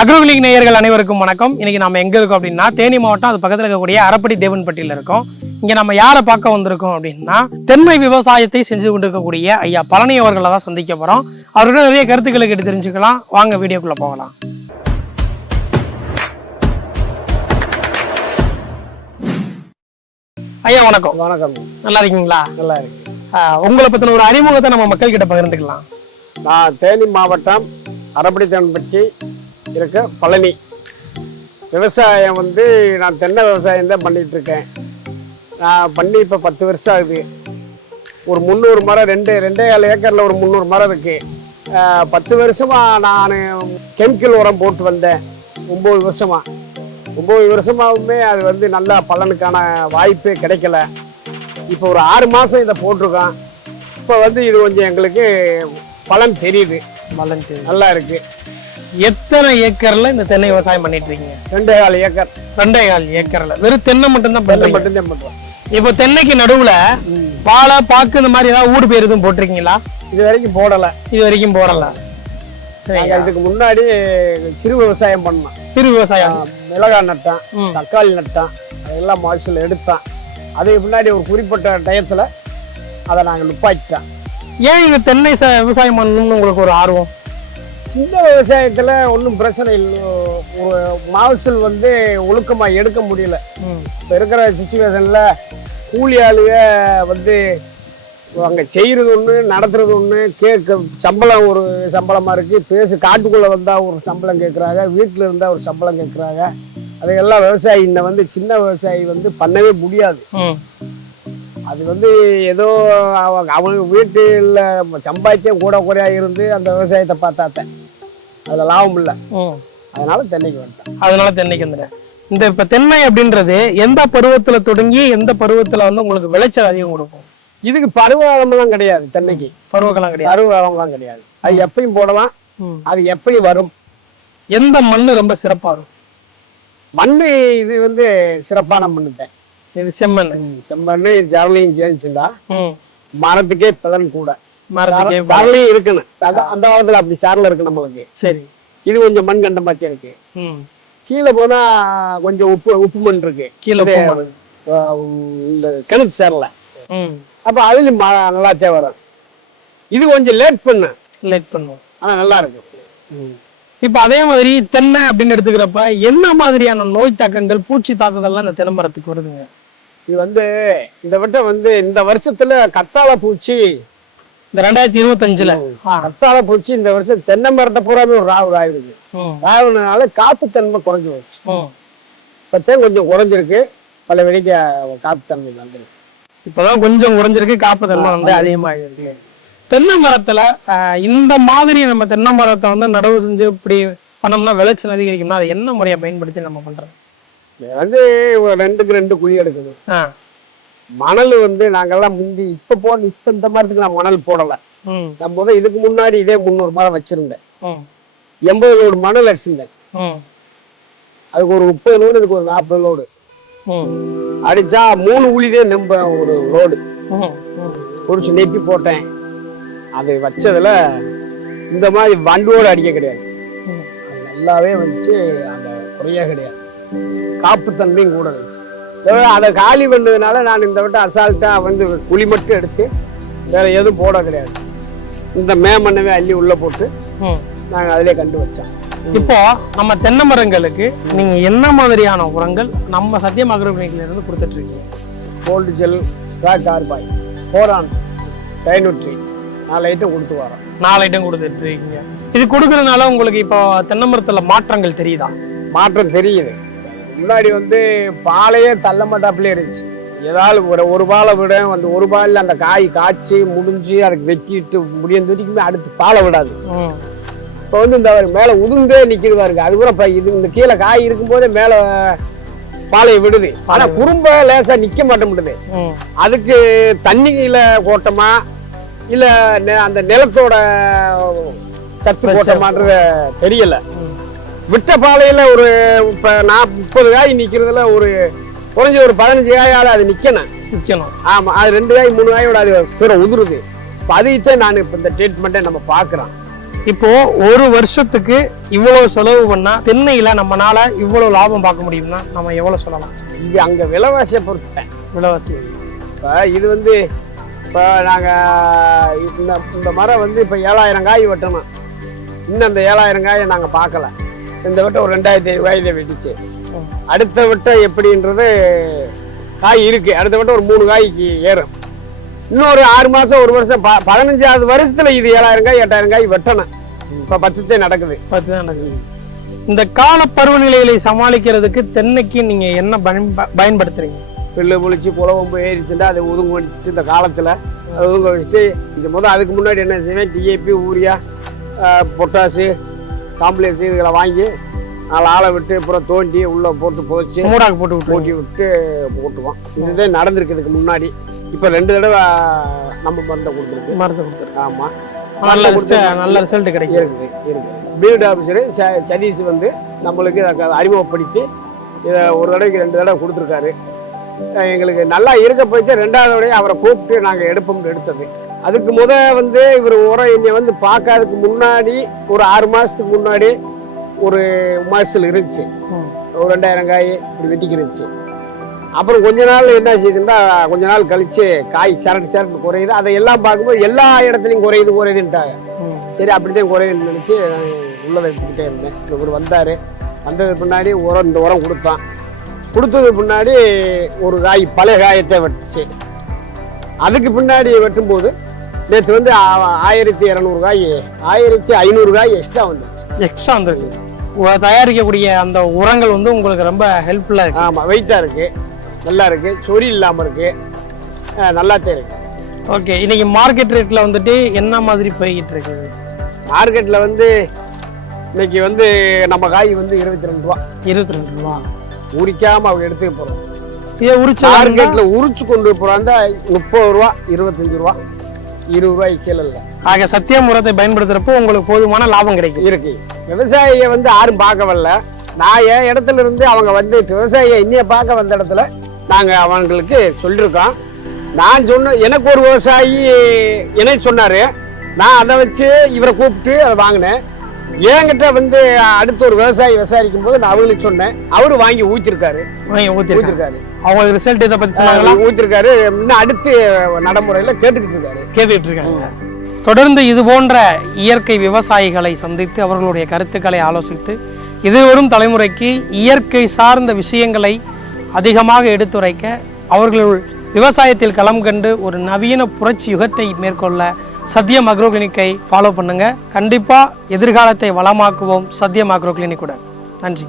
அக்ரோகிளிக் நேயர்கள் அனைவருக்கும் வணக்கம். இன்னைக்கு நம்ம எங்க இருக்கோம் அப்படின்னா தேனி மாவட்டம் அது பக்கத்துல இருக்கக்கூடிய அரப்படி தேவன்பட்டியில இருக்கோம். இங்க நம்ம யாரை பார்க்க வந்திருக்கோம் அப்படின்னா தென்னை விவசாயத்தை செஞ்சு கொண்டிருக்கக்கூடிய ஐயா பழனி அவர்களை தான் சந்திக்க போறோம். அவரோட நிறைய கருத்துக்களை கேட்டு தெரிஞ்சுக்கலாம். வாங்க வீடியோக்குள்ள போகலாம். ஐயா வணக்கம். வணக்கம். நல்லா இருக்கீங்களா? நல்லா இருக்கு உங்களை பத்தின ஒரு அறிமுகத்தை நம்ம மக்கள் கிட்ட பகிர்ந்துக்கலாம். நான் தேனி மாவட்டம் அரப்படித்தன்பட்டி இருக்க பழனி. விவசாயம் வந்து நான் தென்னை விவசாயம் தான் பண்ணிட்டு இருக்கேன் நான் பண்ணி இப்போ பத்து வருஷம் ஆகுது. ஒரு முந்நூறு மரம் ரெண்டு ரெண்டே ஏழு ஏக்கரில் ஒரு முந்நூறு மரம் இருக்கு. ஆஹ் பத்து வருஷமா நான் கெமிக்கல் உரம் போட்டு வந்தேன். ஒம்பது வருஷமா. ஒம்பது வருஷமாவுமே அது வந்து நல்ல பலனுக்கான வாய்ப்பே கிடைக்கல. இப்போ ஒரு ஆறு மாதம் இதை போட்டிருக்கோம். இப்போ வந்து இது கொஞ்சம் எங்களுக்கு பலன் தெரியுது. தெரியும். நல்லா இருக்கு. எத்தனை ஏக்கர்ல இந்த தென்னை விவசாயம் பண்ணிட்டு இருக்கீங்க ரெண்டே கால் ஏக்கர். ரெண்டே கால் ஏக்கர்ல. வெறும் தென்னை மட்டும்தான் வெள்ளை பண்றீங்க? மட்டும்தான் பண்ணுறோம் இப்போ தென்னைக்கு நடுவுல வாழை பாக்கு இந்த மாதிரி ஏதாவது ஊடு பேர் எதுவும் போட்டிருக்கீங்களா? இது வரைக்கும் போடலை. இது வரைக்கும் போடல. இதுக்கு முன்னாடி சிறு விவசாயம் பண்ணோம். சிறு விவசாயம். மிளகாய் நட்டோம் ம். தக்காளி நட்டோம் அதெல்லாம் மகசூல் எடுத்தோம். அதுக்கு முன்னாடி ஒரு குறிப்பிட்ட டயத்தில் அதை நாங்கள் நிப்பாட்டிட்டோம் ஏன் இந்த தென்னை விவசாயம் பண்ணணும்னு உங்களுக்கு ஒரு ஆர்வம்? சின்ன விவசாயத்தில் ஒன்றும் பிரச்சனை இல்லை. ஒரு மகசூல் வந்து ஒழுக்கமாக எடுக்க முடியல. இப்போ இருக்கிற சுச்சுவேஷனில் கூலி ஆளுக வந்து அங்கே செய்கிறது ஒன்று நடத்துறது ஒன்று கேட்க சம்பளம் ஒரு சம்பளமாக இருக்குது பேசு காட்டுக்குள்ளே வந்தால் ஒரு சம்பளம் கேட்குறாங்க வீட்டில் இருந்தால் ஒரு சம்பளம் கேட்குறாங்க. அதையெல்லாம் விவசாயி இன்ன வந்து சின்ன விவசாயி வந்து பண்ணவே முடியாது. அது வந்து ஏதோ அவங்க அவங்க வீட்டில் சம்பாதிக்க கூட குறையா இருந்து அந்த விவசாயத்தை பார்த்தாத்தேன். அதில் லாபம் இல்லை. அதனால தென்னைக்கு வந்துட்டேன். அதனால தென்னைக்கு வந்துடுறேன் இந்த இப்ப தென்னை அப்படின்றது எந்த பருவத்துல தொடங்கி எந்த பருவத்துல வந்து உங்களுக்கு விளைச்சல் அதிகம் கொடுக்கும்? இதுக்கு பருவகாலமெல்லாம் கிடையாது தென்னைக்கு. பருவகாலம் கிடையாது. பருவகாலம்லாம் கிடையாது. அது எப்பயும் போடலாம். அது எப்படி வரும்? எந்த மண்ணு ரொம்ப சிறப்பா இருக்கும் மண்ணு இது வந்து சிறப்பான மண்ணுதான். இது செம்மண். செம்மண்ணு ஜரலையும் சேர்ந்துச்சுண்டா ம். மரத்துக்கே பலன் கூட. சரளையும் அதான் அந்த காலத்துல அப்படி சாரல இருக்கு நம்மளுக்கு. சரி. இது கொஞ்சம் மண் கண்ட மாதிரி இருக்கு. கீழே போனா கொஞ்சம் உப்பு உப்பு மண் இருக்கு. கீழே இந்த கிணத்து சேரல. அப்ப அதுல ம- நல்லாத்தே வரும். இது கொஞ்சம் லேட் பண்ணு. லேட் பண்ணுவோம். ஆனா நல்லா இருக்கு. இப்ப அதே மாதிரி தென்னை அப்படின்னு எடுத்துக்கிறப்ப என்ன மாதிரியான நோய் தாக்கங்கள் பூச்சி தாக்குதல்லாம் இந்த தென்னை மரத்துக்கு வருதுங்க? இது வந்து இந்த வட்டம் வந்து இந்த வருஷத்துல கத்தாழை பூச்சி இந்த ரெண்டாயிரத்தி இருபத்தஞ்சுல. கத்தாழை பூச்சி இந்த வருஷம் தென்னை மரத்தை பூராமே ஒரு ராவு ஆயிடுது ம். ராவுனால காப்பு தன்மை குறைஞ்சு போச்சு. ம். இப்பத்தே கொஞ்சம் குறைஞ்சிருக்கு. பல வெடிக்க காப்பு தன்மை வந்துருக்கு. இப்பதான் கொஞ்சம் குறைஞ்சிருக்கு காப்புதன்மை வந்து அதிகமாகிருக்கு தென்னை மரத்துல இந்த மாதிரி நம்ம தென்னை மரத்தை வந்து நடவு செஞ்சு இப்படி பண்ணோம்னா விளைச்சல் அதிகரிக்கும்னா அதை என்ன முறையை பயன்படுத்தி நம்ம பண்றோம் வந்து ரெண்டுக்கு ரெண்டு குழி எடுக்குது. மணல் வந்து நாங்கெல்லாம் முந்தி இப்ப போ இப்ப இந்த மரத்துக்கு நான் மணல் போடல ம். நான் முதல் இதுக்கு முன்னாடி இதே முந்நூறு மரம் வச்சிருந்தேன். எண்பது லோடு மணல் அடிச்சிருந்தேன். அதுக்கு ஒரு முப்பது லோடு இதுக்கு ஒரு நாற்பது லோடு. அடிச்சா மூணு உளிதே நம்ப ஒரு லோடு. குறிச்சு நெப்பி போட்டேன் அது வச்சதுல இந்த மாதிரி வண்டோடு அடிக்க கிடையாது நல்லாவே வச்சு அந்த குறையே கிடையாது காப்பு தன்மையும் கூட இருந்துச்சு அதை காலி பண்ணதுனால நான் இந்த வட்டம் அசால்ட்டா வந்து குழி மட்டும் எடுத்து வேற எதுவும் போட கிடையாது. இந்த மே மண்ணவே அள்ளி உள்ள போட்டு. நாங்கள் அதிலே கண்டு வச்சோம். இப்போ நம்ம தென்னை மரங்களுக்கு நீங்க என்ன மாதிரியான உரங்கள் நம்ம சத்தியம் அக்ரோபினிக்ல இருந்து கொடுத்துட்டு இருக்கீங்க கோல்டு ஜெல் கார்பாய் போரான் டைனுட்ரி நாலு ஐட்டம் கொடுத்து வரோம். நாலு ஐட்டம் கொடுத்துட்டு இருக்கீங்க இது கொடுக்கறதுனால உங்களுக்கு இப்போ தென்னை மரத்துல மாற்றங்கள் தெரியுதா? மாற்றம் தெரியுது. முன்னாடி வந்து பாலையே தள்ள மாட்டாப்புலே இருந்துச்சு ஏதாவது ஒரு ஒரு பாலை விட அந்த ஒரு பாலில் அந்த காய் காய்ச்சி முடிஞ்சு அதுக்கு வெட்டிட்டு முடியும் வரைக்குமே அடுத்து பாலை விடாது. இப்போ வந்து இந்த மேலே உதுந்தே நிற்கிறது பாருங்க அது கூட இப்போ இது இந்த கீழே காய் இருக்கும்போதே மேலே பாலையை விடுது ஆனால் குறும்ப லேசாக நிற்க மாட்டேங்குது. அதுக்கு தண்ணியில கோட்டமா இல்லை அந்த நிலத்தோட சத்து கோட்டமான்றது தெரியல. விட்ட பாலையில ஒரு இப்போ நான் முப்பது காய் நிற்கிறதுல ஒரு குறைஞ்ச ஒரு பதினஞ்சு காயால் அது நிற்கணும் நிக்கணும். ஆமாம் அது ரெண்டு காய் மூணு காயோட அது பிற உதிருது. இப்போ அதுக்கிட்டே நான் இப்போ இந்த ட்ரீட்மெண்ட்டை நம்ம பார்க்குறோம் இப்போ ஒரு வருஷத்துக்கு இவ்வளவு செலவு பண்ணா தென்னையில நம்மனால இவ்வளவு லாபம் பார்க்க முடியும்னா நம்ம எவ்வளவு சொல்லலாம்? இது அங்கே விலைவாசியை பொறுத்தேன் விலைவாசி. இப்போ இது வந்து இப்போ நாங்கள் இந்த இந்த மரம் வந்து இப்போ ஏழாயிரம் காய் வெட்டணும். இன்னும் அந்த ஏழாயிரம் காயை நாங்கள் பார்க்கல. இந்த வட்டம் ஒரு ரெண்டாயிரத்தி காயில வெட்டிச்சு. அடுத்த வட்டம் எப்படின்றது காய் இருக்கு. அடுத்த வட்டம் ஒரு மூணு காய்க்கு ஏறும். இன்னொரு ஆறு மாதம் ஒரு வருஷம் ப பதினஞ்சாவது வருஷத்துல இது ஏழாயிரம் காய் எட்டாயிரம் காய் வெட்டணும். இப்போ பத்துத்தே நடக்குது. பத்து தான் நடக்குது. இந்த கால பருவநிலைகளை சமாளிக்கிறதுக்கு தென்னைக்கு நீங்க என்ன பயன்ப- பயன்படுத்துறீங்க? பில்லு முழிச்சு குலவம்பு ஏறிச்சுட்டா அதை ஒதுங்க வச்சுட்டு இந்த காலத்தில் ஒதுங்க வச்சுட்டு இந்த முதல் அதுக்கு முன்னாடி என்ன செய்வேன்? டிஏபி ஊரியா பொட்டாசு காம்ப்ளெக்ஸ் இதுகளை வாங்கி நாலு ஆளை விட்டு அப்புறம் தோண்டி உள்ளே போட்டு புதைச்சி மூடாக்கு போட்டு விட்டுருவோம் மூட்டி விட்டு போட்டுவோம் இதுதான் நடந்திருக்குதுக்கு முன்னாடி. இப்போ ரெண்டு தடவை நம்ம மருந்தை கொடுத்துருக்கு. மருந்து கொடுத்துருக்கோம் ஆமாம் நல்ல நல்ல ரிசல்ட் கிடைக்கும் இருக்குது இருக்குது. பீல்டு ஆஃபீஸரு சதீஷ் வந்து நம்மளுக்கு அறிமுகப்படுத்தி இதை ஒரு தடவைக்கு ரெண்டு தடவை கொடுத்துருக்காரு. எங்களுக்கு நல்லா இருக்க போயிட்டு ரெண்டாவது தடவை அவரை கூப்பிட்டு நாங்கள் எடுப்போம்னு எடுத்தது. அதுக்கு முத வந்து இவர் உரம் என்னை வந்து பார்க்காததுக்கு முன்னாடி ஒரு ஆறு மாதத்துக்கு முன்னாடி ஒரு மாசத்தில் இருந்துச்சு. ஒரு ரெண்டாயிரம் காய் இப்படி வெட்டிக்கு இருந்துச்சு அப்புறம் கொஞ்ச நாள் என்ன செய்யுதுன்னா கொஞ்ச நாள் கழிச்சு காய் சரட்டு சரட்டு குறையுது. அதை எல்லாம் பார்க்கும்போது எல்லா இடத்துலையும் குறையுது குறையுதுன்ட்டாங்க. சரி அப்படித்தான் குறையுதுன்னு நினச்சி உள்ளதை எடுத்துக்கிட்டே இருந்தேன். இவர் வந்தார். வந்தது பின்னாடி உரம் இந்த உரம் கொடுத்தான். கொடுத்தது பின்னாடி ஒரு காய் பழைய காயத்தை வெட்டுச்சு. அதுக்கு பின்னாடி வெட்டும்போது நேற்று வந்து ஆயிரத்தி இரநூறு காய் ஆயிரத்தி ஐநூறு காய் எக்ஸ்ட்ரா வந்துருச்சு. எக்ஸ்ட்ரா வந்திருக்கு. தயாரிக்கக்கூடிய அந்த உரங்கள் வந்து உங்களுக்கு ரொம்ப ஹெல்ப்ஃபுல்லா இருக்கு. ஆமாம் வெயிட்டாக இருக்குது நல்லா இருக்குது சொறி இல்லாமல் இருக்குது நல்லாத்தே இருக்குது ஓகே இன்னைக்கு மார்க்கெட் ரேட்ல வந்துட்டு என்ன மாதிரி போய்கிட்டு இருக்குது மார்க்கெட்டில் வந்து இன்னைக்கு வந்து நம்ம காய் வந்து இருபத்தி ரெண்டு ரூபா. இருபத்தி ரெண்டு ரூபா. உரிக்காமல் அவங்க எடுத்துக்க போகிறோம் இதை உரிச்சா மார்க்கெட்ல உரிச்சு கொண்டு போறாங்க முப்பது ரூபா இருபத்தஞ்சு ரூபா இருபது ரூபாய்க்கு கீழே இல்லை. ஆக சத்தியம் உரத்தை பயன்படுத்துறப்போ உங்களுக்கு போதுமான லாபம் கிடைக்கும். இருக்கு. விவசாயியை வந்து யாரும் பார்க்க வரல. நான் என் இடத்துல இருந்து அவங்க வந்து விவசாயியை இன்னைய பார்க்க வந்த இடத்துல நாங்க அவங்களுக்கு சொல்லியிருக்கோம் நான் சொன்ன எனக்கு ஒரு விவசாயி எனக்கு சொன்னாரு. நான் அதை வச்சு இவரை கூப்பிட்டு அதை வாங்கினேன். என்கிட்ட வந்து அடுத்த ஒரு விவசாயி விசாரிக்கும் போது நான் அவங்களுக்கு சொன்னேன். அவரு வாங்கி ஊத்திருக்காரு. வாங்கி ஊத்திருக்காரு. அவங்களுக்கு ரிசல்ட் இதை பத்தி சொன்னாங்களா? ஊத்திருக்காரு. இன்னும் அடுத்து நடைமுறையில கேட்டுக்கிட்டு இருக்காரு கேட்டுட்டு இருக்காங்க தொடர்ந்து இது போன்ற இயற்கை விவசாயிகளை சந்தித்து அவர்களுடைய கருத்துக்களை ஆலோசித்து எதிர்வரும் தலைமுறைக்கு இயற்கை சார்ந்த விஷயங்களை அதிகமாக எடுத்துரைக்க அவர்கள் விவசாயத்தில் களம் கண்டு ஒரு நவீன புரட்சி யுகத்தை மேற்கொள்ள சத்தியம் அக்ரோ கிளினிக்கை ஃபாலோ பண்ணுங்கள் கண்டிப்பாக எதிர்காலத்தை வளமாக்குவோம் சத்தியம் அக்ரோ கிளினிக்குடன் நன்றி.